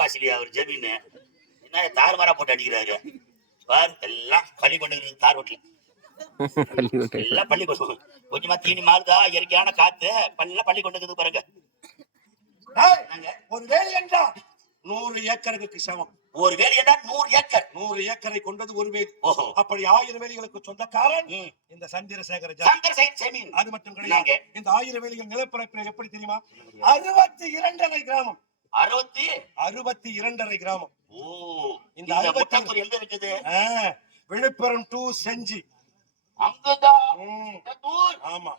காசுலையா அவர் ஜமீன். என்ன தாறுமாறா போட்டு அடிக்கிறாரு. பார் எல்லாம் களி பண்ணுறது தார் ரோட்ல. எல்லாம் பள்ளி கொண்டு கொஞ்சமா தீனி மாறுதா இயற்கையான காத்து எல்லாம் பள்ளி கொண்டு பாருங்க. ஒரு வேலி என்றால் நூறு ஏக்கருக்கு சமம். ஒரு வேலையை தான் நூறு ஏக்கர். நூறு ஏக்கரை கொண்டது ஒரு வேலி. ஓஹோ. அப்படி ஆயிரம் வேலிகளுக்கு சொந்தக்காரன். இந்த சந்திரசேகர சந்திரசேகர் ஜமீன். அது மட்டும் கிடையாது. நாங்க. இந்த ஆயிரம் வேலிகள் நிலப்பரப்பு எப்படி தெரியுமா? அறுபத்தி இரண்டரை கிராமம். அறுபத்தி? அறுபத்தி இரண்டரை கிராமம். ஓ இந்த அறுபத்தி- எங்க இருக்குது? விழுப்புரம் டு செஞ்சி. ஆமா.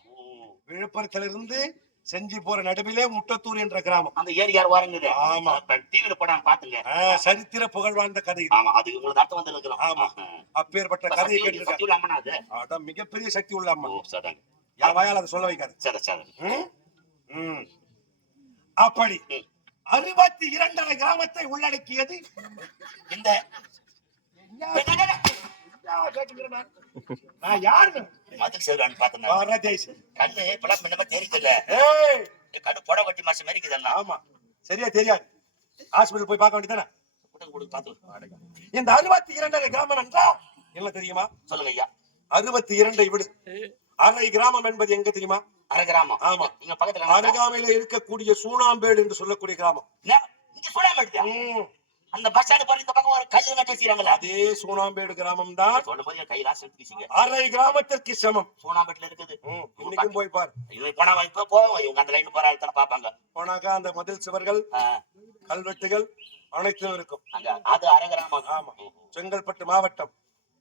விழுப்புரத்துல இருந்து செஞ்சி போற நடுவிலே முட்டத்தூர் என்ற கிராமம். அந்த ஏரியார் வாருங்குது? ஆமா. டிவில போடாம பாத்துங்க சரித்திர புகழ் வாழ்ந்த கதை. ஆமா அது உங்களுக்கு அர்த்தம் வந்து இருக்கிறோம் ஆமா. அப்பேற்பட்ட கதையை கேட்டிருக்காங்க. சத்தியுள்ள அம்மனா அது? அதான் மிகப்பெரிய சக்தி உள்ள அம்மா ஓ சரிங்க என் வாயால் அதை சொல்ல வைக்காது. சரி சரி. அப்படி. அறுபத்தி இரண்டரை கிராமத்தை உள்ளடக்கியது. இந்த நான்? மதுரை சேவரான்னு பார்த்தேன். கண்ணு இப்பெல்லாம் தெரியல கண்ணு கட்டி மாசம் மாதிரி இதெல்லாம் ஆமா. சரியா தெரியாது. ஹாஸ்பிடல் போய் பார்க்க வேண்டியதானே இந்த அறுபத்தி இரண்டரை கிராமம் என்ன தெரியுமா? சொல்லுங்க ஐயா. அறுபத்தி இரண்டை விடு. அரை கிராமம் என்பது எங்க தெரியுமா? அரை கிராமம். ஆமா. இங்க பக்கத்துல அருகாமையில இருக்கக்கூடிய சூனாம்பேடு என்று சொல்லக்கூடிய கிராமம். இங்க ம். அந்த பஸ் ஸ்டாண்ட் போற இந்த பக்கம் ஒரு கல்லு நட்டு வச்சிருக்காங்களா அதே சூனாம்பேடு கிராமம் தான். சொல்லும் போது என் கையில செலுத்திச்சிங்க அரை கிராமத்திற்கு சமம். சூனாம்பேட்டில் இருக்குது. இன்னைக்கும் போய் பார். இவங்க போனா இப்ப போவோம். இவங்க அந்த லைன் போற ஆள் பாப்பாங்க போனாக்கா அந்த மதில் சுவர்கள் கல்வெட்டுகள் அனைத்தும் இருக்கும். அது அரை கிராமம். ஆமா. செங்கல்பட்டு மாவட்டம்.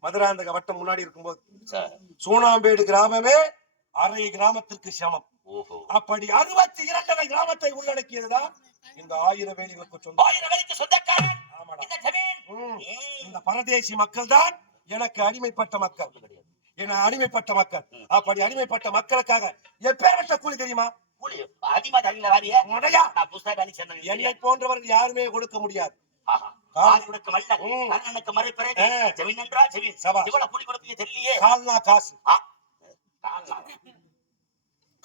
மதுராந்தக வட்டம் முன்னாடி இருக்கும்போது. சூனாம்பேடு கிராமமே அரை கிராமத்திற்கு சமம். அப்படி அறுபத்தி இரண்டரை கிராமத்தை உள்ளடக்கியதுதான் இந்த ஆயிரம் வேலிகளுக்கு சொந்தம். ஆயிரம் வேலைக்கு சொந்தக்காரன் ஆமாடா. இந்த பரதேசி மக்கள் தான் எனக்கு அடிமைப்பட்ட மக்கள். என அடிமைப்பட்ட மக்கள். அப்படி அடிமைப்பட்ட மக்களுக்காக எப்பேற்பட்ட கூலி தெரியுமா? என்னை போன்றவர்கள் யாருமே கொடுக்க முடியாது. ஆளுக்கு மல்லன் ம். கண்ணனுக்கு மறுபிறை ஆ. ஜமீன் என்றா ஜமீன் சபா. இவ்வளவு கூலி கொடுப்பீங்க தெரியலையே. கால்னா காசு. கால்னா.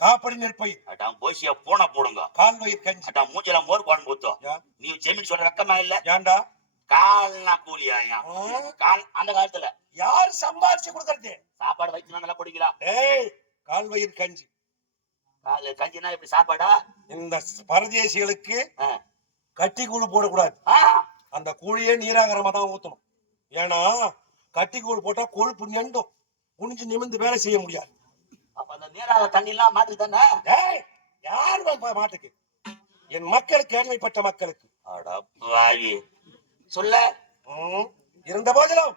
காப்படி நெற்பயிர் அட்டாம் போசியா பூனை போடுங்க. கால் வயிறு கஞ்சி. அட்டாம் மூஞ்சில மோர் குழம்பு ஊத்தும் நீ ஜமீன் சொல்ற ரக்கமா இல்ல? ஏன்டா கால்னா கூலியா? கால் அந்த காலத்துல. யார் சம்பாதிச்சு கொடுக்கறது? சாப்பாடு வயிற்று நல்லா குடிங்களா ஏய் கால் வயிறு கஞ்சி. காலு கஞ்சினா இப்படி சாப்பாடா? இந்த பரதேசிகளுக்கு. கட்டி கூழ் போடக்கூடாது. அந்த கூழியே நீராகரமா தான் ஊத்தணும். ஏன்னா கட்டி கூழ் போட்டா கொழுப்பு நெண்டும் குனிஞ்சு நிமிந்து வேலை செய்ய முடியாது. அப்ப அந்த நீராக தண்ணி எல்லாம் மாத்தி தானே யார் மாட்டுக்கு? என் மக்களுக்கு ஏழ்மைப்பட்ட மக்களுக்கு. சொல்ல. இருந்த போதிலும்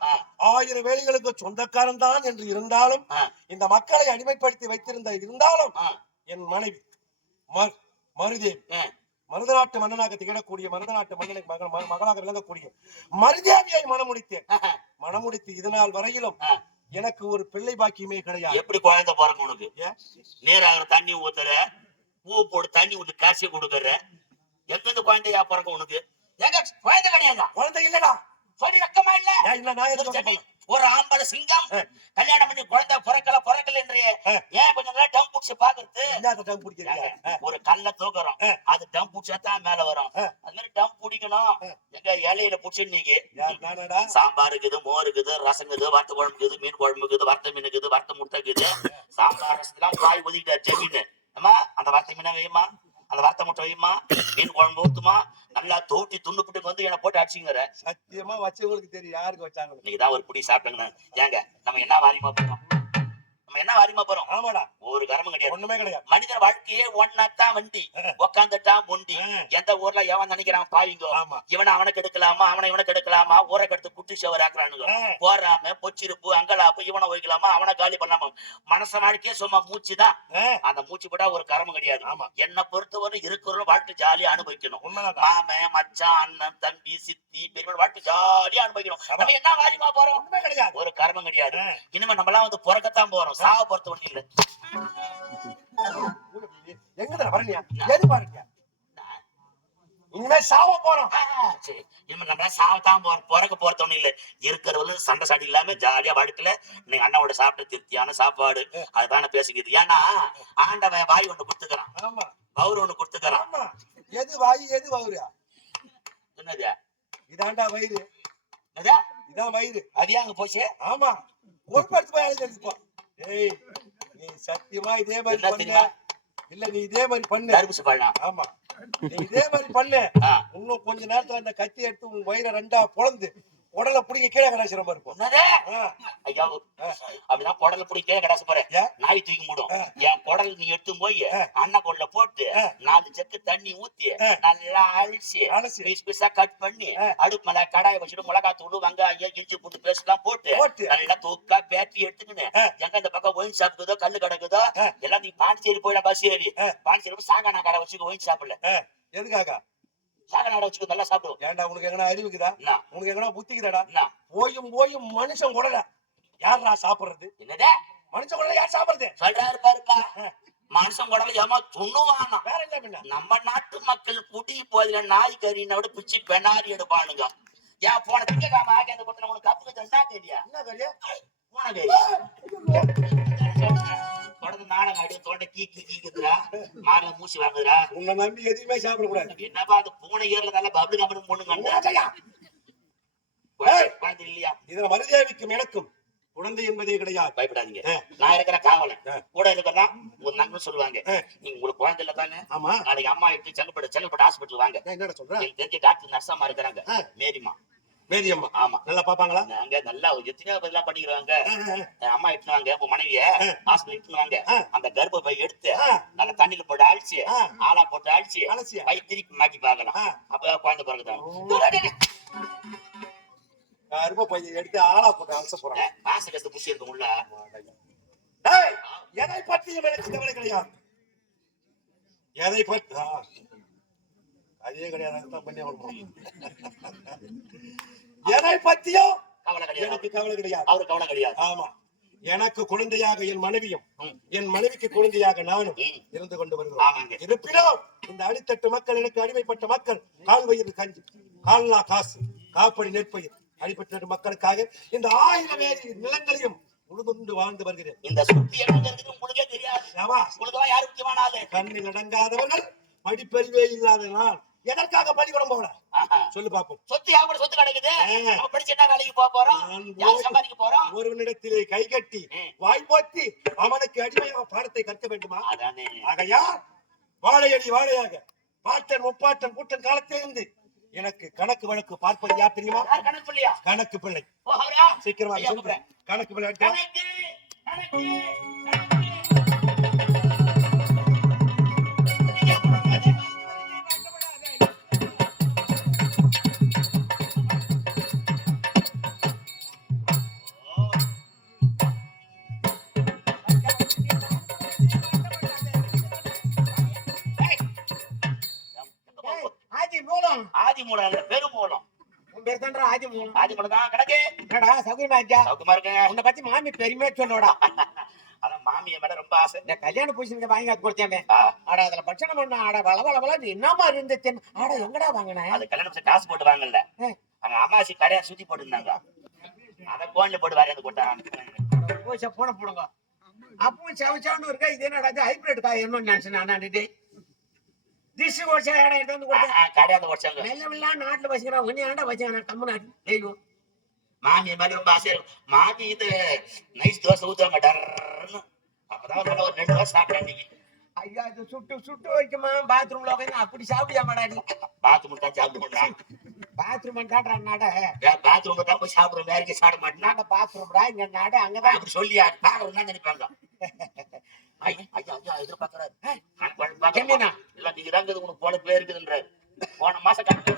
ஆயிரம் வேலிகளுக்கு சொந்தக்காரன் தான் என்று இருந்தாலும் இந்த மக்களை அடிமைப்படுத்தி வைத்திருந்த இருந்தாலும். என் மனைவி மர் மருதேவி ஆ. மருதநாட்டு மன்னனாக திகழக்கூடிய மருதநாட்டு மன்னனுக்கு மகன் மகளாக விளங்கக்கூடிய மருதேவியை மணமுடித்தேன் ஆஹா. மணமுடித்து இதனால் வரையிலும். எனக்கு ஒரு பிள்ளை பாக்கியமே கிடையாது எப்படி குழந்தை பிறக்கும் உனக்கு? நீராக தண்ணி ஊத்துற பூ போட்டு தண்ணி ஊத்தி காசி கொடுக்குற இருந்து குழந்தையா பிறக்கும் உனக்கு எங்க குழந்தை கிடையாதா குழந்தை இல்லடா சொல்லி ரக்கமா இல்ல நான் சொல்ல ஒரு ஆம்பளை சிங்கம். கல்யாணம் பண்ணி குழந்தை பிறக்கல பிறக்கல என்றே. ஏன் கொஞ்சம் நல்லா டம் புடிச்சு பாக்குறது ஒரு கல்ல தூக்குறோம். அது டம் புடிச்சா தான் மேல வரும். அது மாதிரி டம் பிடிக்கணும். எங்க இலையில புடிச்சு நானடா? சாம்பார் இருக்குது மோர் இருக்குது ரசம் இருக்குது வறுத்த குழம்பு இருக்குது மீன் குழம்பு இருக்குது வறுத்த மீன் இருக்குது வறுத்த முட்டை இருக்குது. சாம்பார் ரசத்துலாம் காய் ஒதுக்கிட்டார் ஜமீன். அம்மா அந்த வறுத்த மீனை வையுமா? அந்த வறுத்த முட்டை வையுமா? மீன் குழம்பு ஊத்துமா? நல்லா தோட்டி துண்ணு புட்டு வந்து என்ன போட்டு அடிச்சுங்கிற. சத்தியமா வச்சவங்களுக்கு தெரியும். யாருக்கு வச்சாங்க இன்னைக்கு தான் ஒரு புடி சாப்பிட்டேங்கண்ணா. ஏங்க நம்ம என்ன வாரிமா போறோம் நம்ம என்ன வாரிமா போறோம்? ஆமாடா. ஒரு கர்மம் கிடையாது. ஒண்ணுமே கிடையாது. மனிதன் வாழ்க்கையே ஒன்னாத்தான் வண்டி. உக்காந்துட்டா முண்டி. எந்த ஊர்ல எவன் நினைக்கிறான் பாவிங்கோ? இவனை அவனுக்கு எடுக்கலாமா அவனை இவனுக்கு எடுக்கலாமா ஊரை கெடுத்து குட்டி சவர் ஆக்குறானுங்க. ஆ. போறாம பொச்சிருப்பு அங்கலாப்பு இவனை வைக்கலாமா அவனை காலி பண்ணலாமா? மனச வாழ்க்கையே சும்மா மூச்சுதான். ஆ, அந்த மூச்சு போட்டா ஒரு கர்மம் கிடையாது. ஆமா. என்ன பொறுத்தவரை இருக்கிற வாழ்க்கை ஜாலியா அனுபவிக்கணும். மாமன் மச்சான் அண்ணன் தம்பி சித்தி பெரியவன் வாழ்க்கை ஜாலியா அனுபவிக்கணும். நம்ம என்ன வாரிமா போறோம்? ஒண்ணுமே கிடையாது. ஒரு கர்மம் கிடையாது. இனிமே நம்மளாம் வந்து பிறக்கத்தான் போறோம். சாவ பொறுத்த ஒண்ணு இல்ல. எங்கடா வரணியா எது பாருங்க? இனிமே சாவ போறோம். இனிமே நம்மளாம் சாவத்தான் போறோம். பிறக்க போறது ஒண்ணு இல்ல. இருக்கிறவங்க சண்டை சாடி இல்லாம ஜாலியா வாழ்க்கையில நீ அண்ணாவோட சாப்பிட்ட திருப்தியான சாப்பாடு. அதுதான் பேசிக்கிது ஏன்னா ஆண்டவன் வாய் ஒண்ணு கொடுத்துக்கிறான். பவுர் ஒண்ணு கொடுத்துக்கிறான். ஆமா. எது வாய் எது வவுரியா என்னது? இதாண்டா வயிறு. இதான் வயிறு. அது ஏன் அங்க போச்சு? ஆமா. கொழுப்படுத்து போய் எழுதி எழுதிப்போ ஏய் நீ சத்தியமா இதே மாதிரி பண்ணு? இல்ல நீ இதே மாதிரி பண்ணு. தர்பூச பழம் ஆமா. நீ இதே மாதிரி பண்ணு. இன்னும் கொஞ்ச நேரத்துல அந்த கத்தி எடுத்து உன் வயிறை ரெண்டா பொளந்து. உடல பிடிக்க கீழே கடாசிரமா ஆ, ஐயா. அப்படிதான் குடல பிடி கீழே கடாச போற ஏன்? நாய் தூக்கி மூடும். என் குடல் நீ எடுத்து போய். அண்ணன் கொள்ள போட்டு. நாலு செக்கு தண்ணி ஊத்தி. நல்லா அழிச்சு பீஸ் பீஸா கட் பண்ணி. அடுப்பு மேல கடாயை வச்சுட்டு மிளகா தூள் வெங்காயம் இஞ்சி பூட்டு பேஸ்ட் எல்லாம் போட்டு நல்லா தூக்கா பேட்டி எடுத்துக்கின்னு. எங்க இந்த பக்கம் ஒயின் இருக்குதோ கல்லு கிடக்குதோ. எல்லாம் நீ பாண்டிச்சேரி போயிட பஸ் ஏறி. பாண்டிச்சேரி போய் சாகானா கடை வச்சுக்க ஒயின் ஷாப்ல எதுக்காக சாகானா கடை வச்சுக்க நல்லா சாப்பிடுவோம். ஏன்டா உனக்கு எங்கனா அறிவுக்குதா? உனக்கு எங்கனா புத்திக்குதாடா? போயும் போயும் மனுஷன் குடல. யாரா சாப்பிடுறது? என்னதே? மனுஷன் குடல யார் சாப்பிடுறது? சொல்றாரு பாருப்பா. மனுஷன் குடல ஏமா துண்ணுவானா? வேற என்ன பின்ன? நம்ம நாட்டு மக்கள் குடி போதில நாய் கறினை விட பிச்சு பெனாரி எடுப்பானுங்க. ஏன் போன திங்கக்காம ஆகி அந்த பத்தின உனக்கு கப்புக்கு என்ன தெரியா என்ன தெரியும் பூனை கறி தொடர்ந்து நாடகம் அடி தோண்ட கீக்கி கீக்குதுடா மாரில மூசி வாங்குதுடா. உன்னை நம்பி எதுவுமே சாப்பிடக்கூடாது. என்னப்பா அந்த பூனை ஏர்ல நல்லா பப்ளு கம்பெனி பொண்ணு கண்டா. ஏய். குழந்தை இல்லையா? இதுல மருதேவிக்கும் எனக்கும் குழந்தை என்பதே கிடையாது. பயப்படாதீங்க. நான் இருக்கிற காவலன். கூட இருக்கிறதா? ஒரு நண்பன் சொல்லுவாங்க. நீங்க உங்களுக்கு குழந்தை இல்ல தானே? ஆமா. நாளைக்கு அம்மா எடுத்து செங்கல்பட்டு செங்கல்பட்டு ஹாஸ்பிட்டல் வாங்க. நான் என்னடா சொல்றேன்? தெரிஞ்ச டாக்டர் நர்ஸாமா இருக்கிறாங்க ஆ. மேரிமா மேரியம்மா ஆமா. நல்லா பாப்பாங்களா அங்க நல்லா எத்தனையோ பதிலாம் பண்ணிக்கிறாங்க அம்மா இட்டுன்னு வாங்க உங்க மனைவிய. ஹாஸ்பிட்டல் ஆ. அந்த கர்ப்ப பை எடுத்து நல்லா தண்ணியில போட்டு அழிச்சு. ஆளா போட்டு அழிச்சு அலசியா பை திருப்பி மாக்கி பார்க்கலாம் ஆ. அப்பதான் குழந்தை பிறகுதான் அருமை பையன் எடுத்து ஆளா போட்டு அலச போறான். பாச கஷ்ட புஷி இருக்கும் உள்ள. எதை பற்றியும் எனக்கு கவலை கிடையாது எதை பற்றி. அதே கிடையாது. பண்ணி ஆகணும். எதை பத்தியும் கவலை கிடையாது. எனக்கு கவலை கிடையாது. அவரு கவலை கிடையாது. ஆமா. எனக்கு குழந்தையாக என் மனைவியும். என் மனைவிக்கு குழந்தையாக நானும். இருந்து கொண்டு வருகிறோம். இருப்பினும் இந்த அடித்தட்டு மக்கள் எனக்கு அடிமைப்பட்ட மக்கள் கால் வயிறு கஞ்சி கால்னா காசு காப்படி நெற்பயிர் அடிப்பட்ட மக்களுக்காக இந்த ஆயிரம் நிலங்களையும் உழுதுண்டு வாழ்ந்து வருகிறேன். இந்த சுத்தி உங்களுக்கே தெரியாது. யாரு முக்கியமான கண்ணில் அடங்காதவர்கள் படிப்பறிவே இல்லாத நான் எதற்காக பள்ளிக்கூடம் போகல. சொல்லு பாப்போம். சொத்து யாரு கூட சொத்து கிடைக்குது? படிச்சு என்ன வேலைக்கு போக போறோம்? யார் சம்பாதிக்க போறோம்? ஒருவனிடத்திலே கை கட்டி. வாய் போத்தி அவனுக்கு அடிமையாக பாடத்தை கற்க வேண்டுமா? ஆகையா வாழையடி வாழையாக பாட்டன் முப்பாட்டன் கூட்டன் காலத்திலே இருந்து எனக்கு கணக்கு வழக்கு பார்ப்பது யார் தெரியுமா? கணக்கு பிள்ளையா? கணக்கு பிள்ளை. சீக்கிரமா. கணக்கு பிள்ளை கணக்கு. பேர் தான்டா ஆதி மூலம் ஆதி மூலம் தான் கணக்கு. என்னடா சௌகரியமா இருக்கியா? சௌக்கமா இருக்கேன். உன்னை பத்தி மாமி பெருமையா சொல்லோடா அதான் மாமிய மேல ரொம்ப ஆசை. இந்த கல்யாண பூசணிக்க வாங்கி அது கொடுத்தேன். ஆடா அதுல பட்சணம் பண்ண ஆடா வள வள வள என்னமா இருந்துச்சு? ஆடா எங்கடா வாங்கின? அது கல்யாணம் காசு போட்டு வாங்கல. அங்க கடையா சுத்தி போட்டுருந்தாங்க. அத கோன்ல போட்டு வேற போட்டாங்க. போய் போன போடுங்க. அப்பவும் செவச்சான்னு இருக்கா? இது என்னடா ஹைபிரிட் காய் என்ன நினைச்சேன் நான். திசு வருஷம் இடம் எடுத்து வந்து கொடுத்தேன் மெல்ல மெல்ல நாட்டுல வச்சுக்கிறேன் ஒன்னு ஏன்டா வச்சுக்கிறேன் கம்மு நாட்டு தெய்வம் மாமிய மாதிரி ரொம்ப ஆசையா இருக்கும் மாமி இது நைஸ் தோசை ஊத்துவாங்க. டர்ன்னு அப்பதான் ஒரு ரெண்டு தோசை சாப்பிட்டேன் இன்னைக்கு. ஐயா இது சுட்டு சுட்டு வைக்குமா? பாத்ரூம்ல உட்காந்து அப்படி சாப்பிடியா மாடாடி பாத்ரூம் தான் போட்டான் பாத்ரூம் தான்றா நாட பாத்ரூம் தான் போய் சாப்பிடுறோம். வேற எங்கேயும் சாப்பிட மாட்டேன். நாட பாத்ரூம்டா இங்க நாடு அங்கதான். அப்படி சொல்லியா? பாக்குறோம். நினைப்பாங்க? ஐயா ஐயா எதிர்பார்க்கறாரு. நீங்க தான் உனக்கு போன பேர் இருக்குதுன்றாரு போன மாசம் கணக்கு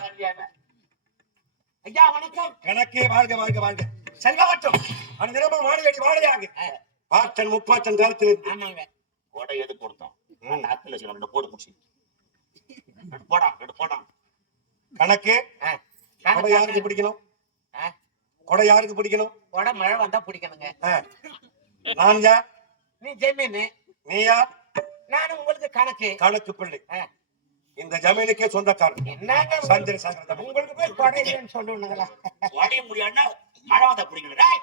ஐயா வணக்கம். கணக்கே வாழ்க வாழ்க வாழ்க. சரியாகட்டும் அந்த நிலம வாழையடி வாழையாக. பாட்டன் முப்பாட்டன் காலத்தில் ஆமாங்க. கொடை எது கொடுத்தோம்? அந்த அத்துல வச்சு ரெண்டு போடு முடிச்சு ரெண்டு போடாம் ரெண்டு போடாம். கணக்கு. கொடை யாருக்கு பிடிக்கணும். கொடை யாருக்கு பிடிக்கணும்? கொடை மழை வந்தா பிடிக்கணுங்க. நான் யார்? நீ ஜமீனு. நீ யார்? நானும் உங்களுக்கு கணக்கு. கணக்கு பிள்ளை. இந்த ஜமீனுக்கே சொந்தக்காரன். என்னங்க? சந்திர சாகர உங்களுக்கு போய் கொடை இல்லைன்னு சொல்லுவாங்களா? உடைய முடியாதுன்னா மழை வந்தா பிடிக்கணும் டேய்.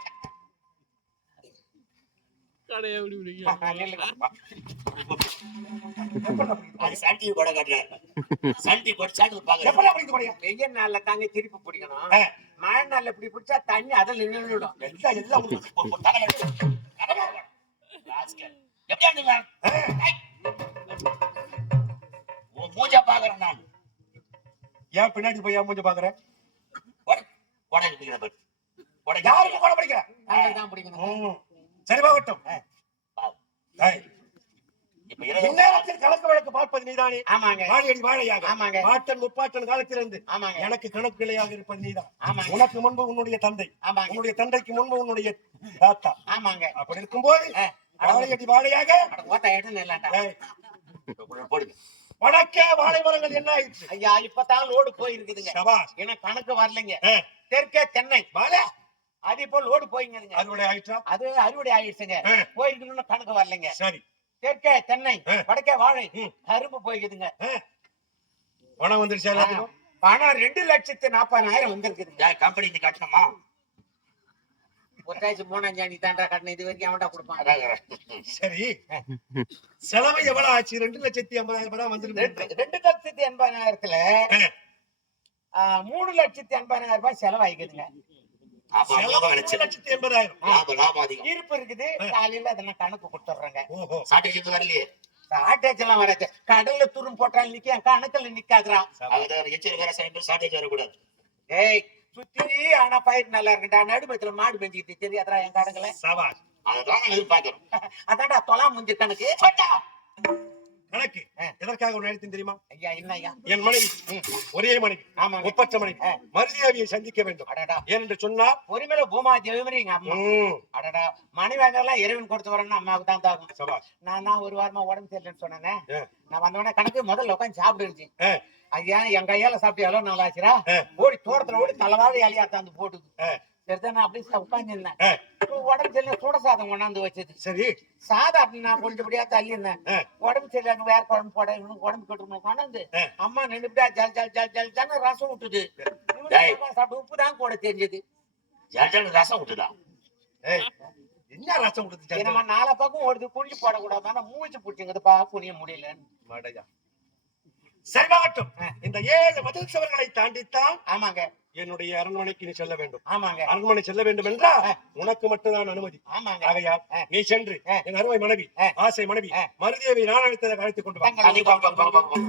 நில்லுங்க. அது சன் டிவி கூட காட்டுறேன் சன் டிவி போட்டு எப்படா பிடிக்க வெயில் நாள்ல தாங்க திருப்பி பிடிக்கணும். மழை நாள்ல இப்படி பிடிச்சா தண்ணி அதில் நின்றுடும். எல்லாம் உங்களுக்கு. எப்படி மூஞ்ச பாக்குறேன் நான். ஏன் பின்னாடி போய் மூஞ்ச பாக்குறேன் கொடை பிடிக்கிற பாரு. கொடை யாருக்கு கூட பிடிக்கிற? நாங்கள் தான் பிடிக்கணும். ம். சரி இந்நேரத்தில் கணக்கு வழக்கு பார்ப்பது நீதானே? ஆமாங்க. வாழையடி வாழையாக. ஆமாங்க. பாட்டன் முப்பாட்டன் காலத்திலிருந்து ஆமாங்க. எனக்கு கணக்கு நிலையாக இருப்பது நீதான். ஆமாங்க. உனக்கு முன்பு உன்னுடைய தந்தை. ஆமாங்க. உன்னுடைய தந்தைக்கு முன்பு உன்னுடைய தாத்தா. ஆமாங்க. அப்படி இருக்கும்போது வாழையடி வாழையாக? போடுங்க வடக்கே வாழை மரங்கள் என்ன ஆயிடுச்சு? ஐயா இப்பதான் லோடு போயிருக்குதுங்க. எனக்கு கணக்கு வரலைங்க. தெற்கே தென்னை. வாழை. அது இப்போ லோடு போயிங்க அறுவடை ஆயிடுச்சா? அது அறுவடை ஆயிடுச்சுங்க. போயிருக்கணும்னு கணக்கு வரலைங்க. சரி. தெற்கே தென்னை. வடக்கே வாழை. கரும்பு போய்க்குதுங்க ஆ. பணம் வந்துருச்சா பணம் ரெண்டு லட்சத்து நாற்பதாயிரம் வந்திருக்குதுங்க. கம்பெனி கட்டணமா? ஒட்டாச்சு மூணாஞ்சாணி தாண்டா கட்டணம் இது வரைக்கும் அவன்டா கொடுப்பான். சரி. செலவு எவ்வளவு ஆச்சு? ரெண்டு லட்சத்தி ஐம்பதாயிரம் ரூபாய் வந்துருக்கு. ரெண்டு லட்சத்தி எண்பதாயிரத்துல மூணு லட்சத்தி எண்பதாயிரம் ரூபாய் செலவாயிக்குதுங்க. லட்சத்தி எண்பதாயிரம் இருப்பு இருக்குது. காலையில அதெல்லாம் கணக்கு கொடுத்துட்றாங்க. வரலையே. ஷார்டேஜ் எல்லாம் வராது. கடல்ல துரும் போட்டாலும் நிக்க கணக்குல அவங்க எச்சரிக்கை சைன் சாட்டேஜ் வரக்கூடாது ஏய் சுத்தி ஆனா பயிர் நல்லா இருக்குடா நடுமத்துல மாடு பெஞ்சிக்கிட்டு தெரியாதா என் கடங்களை சபாஷ் அதான் நான் எதிர்பார்க்கிறோம் அதான்டா தொலா முந்தி கணக்கு கணக்கு. எதற்காக ஒரு நேரத்தின் தெரியுமா? ஐயா என்ன ஐயா. என் மனைவி. ஒரே மனைவி. ஆமாங்க. ஒப்பற்ற மனைவி. மருதியாவியை சந்திக்க வேண்டும். அடடா. ஏனென்று சொன்னால் பொறுமையில பூமா தேவமரி எங்க அம்மா? ம், அடடா. மனைவாங்கெல்லாம் இறைவன் கொடுத்து வரேன்னு அம்மாவுக்கு தான் தாகும் நான் தான் ஒரு வாரமா உடம்பு சரியில்லைன்னு சொன்னேனே. நான் வந்தவொடனே கணக்கு முதல்ல உட்காந்து சாப்பிடுச்சு. ஐயா என் கையால சாப்பிட்டு எவ்வளவு ஆச்சுரா ஆ. ஓடி தோட்டத்துல ஓடி தலைவாழை இலையா தாந்து போட்டுது. சரிதான் நான் அப்படியே உட்காந்துருந்தேன். உடம்பு சரியில்லை சுட சாதம் கொண்டாந்து வச்சது. சரி. சாதம் நான் கொஞ்சப்படியா தள்ளி இருந்தேன் ஆ. உடம்பு சரியில்லை வேற குழம்பு போட இவனுக்கு உடம்பு கட்டுமா கொண்டாந்து. அம்மா நின்றுபிட்டா ஜல் ஜல் ஜல் ஜல் ஜல்னு ரசம் விட்டுது சாப்பிட்டு உப்பு தான் கூட தெரிஞ்சது. ஜர்ஜன் ரசம் விட்டுதா ஏய் என்ன ரசம் கொடுத்து நம்ம நாலா பக்கம் ஓடுது குழி போடக்கூடாது மூச்சு பிடிச்சிங்கதுப்பா புரிய முடியல மடையா. சரிபாகட்டும் இந்த ஏழு மதில் சுவர்களை தாண்டித்தான் ஆமாங்க. என்னுடைய அரண்மனைக்கு நீ செல்ல வேண்டும். ஆமாங்க. அரண்மனை செல்ல வேண்டும் என்றால் உனக்கு மட்டும்தான் அனுமதி. ஆமாங்க. ஆகையால் நீ சென்று. என் அருமை மனைவி. ஆசை மனைவி நான் அழைத்ததை அழைத்துக் கொண்டு